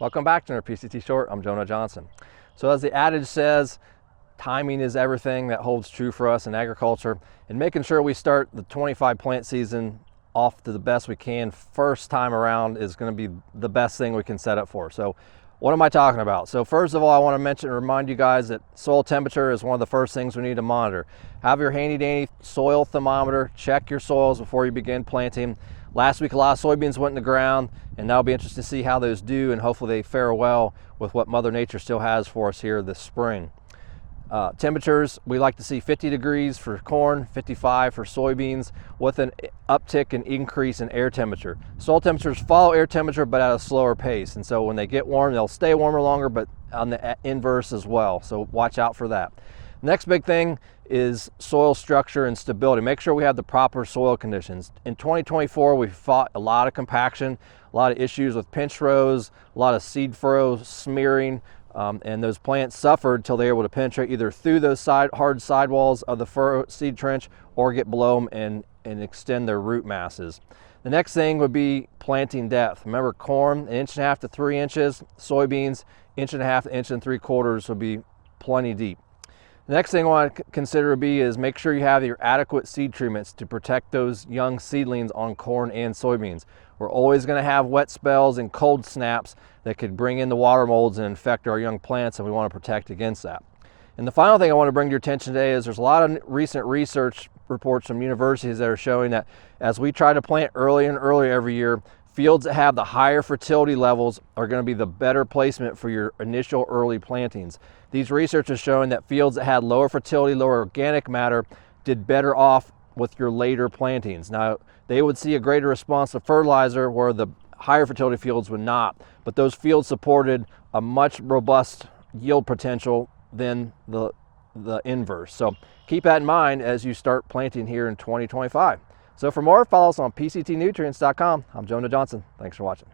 Welcome back to our PCT Short. I'm Jonah Johnson. So as the adage says, timing is everything. That holds true for us in agriculture, and making sure we start the 25 plant season off to the best we can first time around is going to be the best thing we can set up for. So what am I talking about? So first of all, I want to remind you guys that soil temperature is one of the first things we need to monitor. Have your handy dandy soil thermometer, check your soils before you begin planting. Last week a lot of soybeans went in the ground, and that'll be interesting to see how those do, and hopefully they fare well with what Mother Nature still has for us here this spring. Temperatures, we like to see 50 degrees for corn, 55 for soybeans, with an uptick and increase in air temperature. Soil temperatures follow air temperature, but at a slower pace. And so when they get warm, they'll stay warmer longer, but on the inverse as well. So watch out for that. Next big thing is soil structure and stability. Make sure we have the proper soil conditions. In 2024, we fought a lot of compaction, a lot of issues with pinch rows, a lot of seed furrow smearing, and those plants suffered till they were able to penetrate either through those hard sidewalls of the furrow seed trench or get below them and extend their root masses. The next thing would be planting depth. Remember, corn, 1.5 to 3 inches, soybeans, 1.5 to 1 3/4 would be plenty deep. The next thing I want to consider would be is make sure you have your adequate seed treatments to protect those young seedlings on corn and soybeans. We're always going to have wet spells and cold snaps that could bring in the water molds and infect our young plants, and we want to protect against that. And the final thing I want to bring to your attention today is there's a lot of recent research reports from universities that are showing that as we try to plant early and earlier every year, fields that have the higher fertility levels are going to be the better placement for your initial early plantings. These research is showing that fields that had lower fertility, lower organic matter, did better off with your later plantings. Now, they would see a greater response to fertilizer where the higher fertility fields would not, but those fields supported a much robust yield potential than the inverse. So keep that in mind as you start planting here in 2025. So for more, follow us on PCTnutrients.com. I'm Jonah Johnson. Thanks for watching.